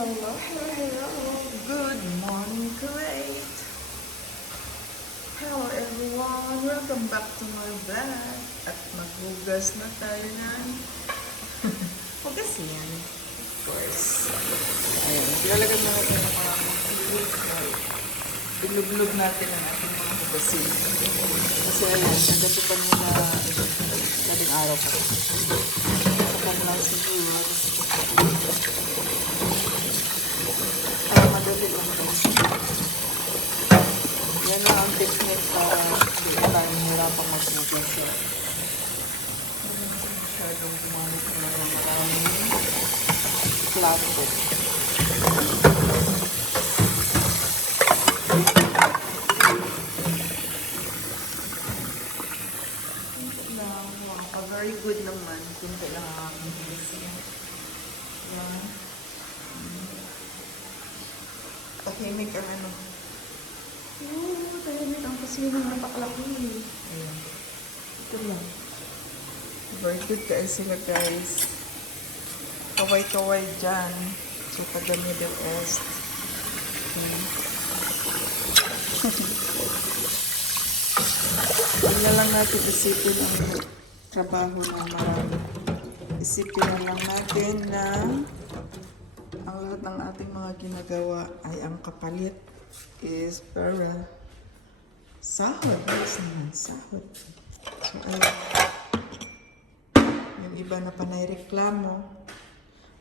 Hello, hello, hello. Good morning, Kuwait. Hello everyone. Welcome back to my vlog. At maghugas na tayo ng hugas yan. Of course. Ayan. Ilalagay na natin ng mga ilug-lug natin ang ating mga hugasin. Kasi ayan, nagasupan nila daling araw pa. Sapan lang siguro. Para madali umbos. Yan lang ang technique para hindi na tayo mahirapang mag-hugas. Hindi na masyadong gumamit na ng maraming plato. Very good naman. Kunti lang ang aking hugas yan. Yan. Tahimik ang ano. Tahimik ang kusina. Napakalaki. Ayan. Ito lang. Very good kayo sila guys. Kaway-kaway dyan. So, taga Middle East. Huwag na lang natin isipin ang trabaho na marami. Isipin na lang natin na ang lahat ng ating mga ginagawa ay ang kapalit is para sahod. Yes naman, sahod. So, yung iba na panay reklamo,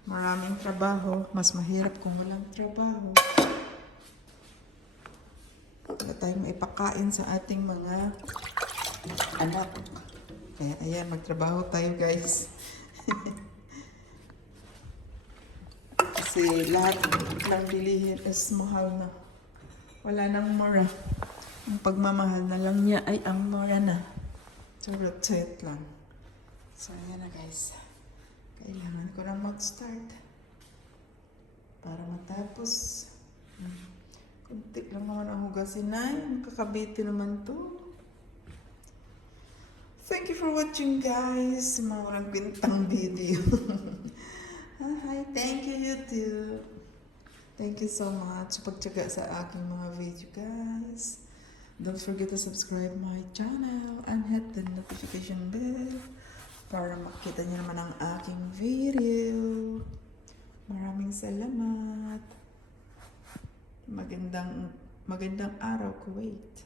maraming trabaho, mas mahirap kung walang trabaho. Wala tayong maipakain sa ating mga anak. Kaya ayan, magtrabaho tayo guys. Kasi lahat ng bilihin is mahal na. Wala nang mura. Ang pagmamahal na lang niya ay ang mura na. So, rotate lang. So, ayan na guys. Kailangan ko na mag-start. Para matapos. Kunti lang naman ang hugasin na. Makakabiti naman to. Thank you for watching guys. Mga walang bintang video. Hi, thank you YouTube. Thank you so much sa pagtyaga sa aking mga video guys. Don't forget to subscribe my channel and hit the notification bell para makita niyo naman ang aking video. Maraming salamat. Magandang araw Kuwait.